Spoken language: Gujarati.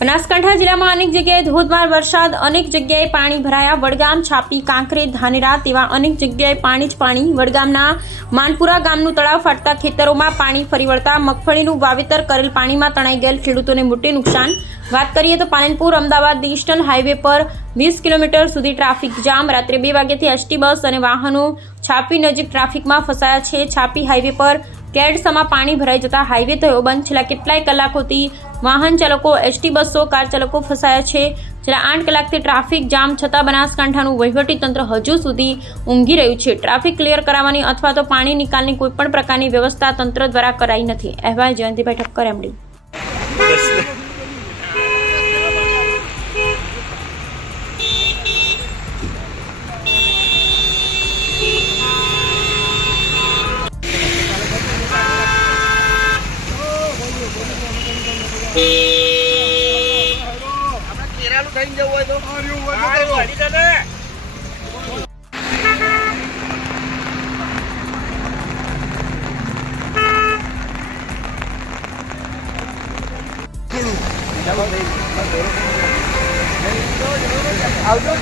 બનાસકાંઠા જિલ્લામાં અનેક જગ્યાએ ધોધમાર વરસાદ, અનેક જગ્યાએ પાણી ભરાયા. વડગામ, છાપી કાંકરે ધાનેરા તેવા અનેક જગ્યાએ પાણી જ પાણી. વડગામના માનપુરા ગામનું તળાવ ફાટતા ખેતરોમાં પાણી ફરી વળતા મગફળીનું વાવેતર કરેલ પાણીમાં તણાઈ ગયેલ ખેડૂતોને મોટી નુકસાન. વાત કરીએ તો પાલનપુર, અમદાવાદ, નેશનલ હાઈવે પર વીસ કિલોમીટર સુધી ટ્રાફિક જામ. રાત્રે બે વાગ્યાથી એસટી બસ અને વાહનો છાપી નજીક ટ્રાફિકમાં ફસાયા છે. છાપી હાઈવે પર કેડસમાં પાણી ભરાઈ જતા હાઈવે થયો બંધ. છેલ્લા કેટલાય કલાકોથી વાહન ચાલકો, એસટી બસો, કાર ચાલકો ફસાયા છે. છેલ્લા આઠ કલાકથી ટ્રાફિક જામ છતાં બનાસકાંઠાનું વહીવટી તંત્ર હજુ સુધી ઊંઘી રહ્યું છે. ટ્રાફિક ક્લિયર કરાવવાની અથવા તો પાણી નિકાલની કોઈપણ પ્રકારની વ્યવસ્થા તંત્ર દ્વારા કરાઈ નથી. અહેવાલ જયંતિભાઈ ઠક્કર, એમડી. આવજો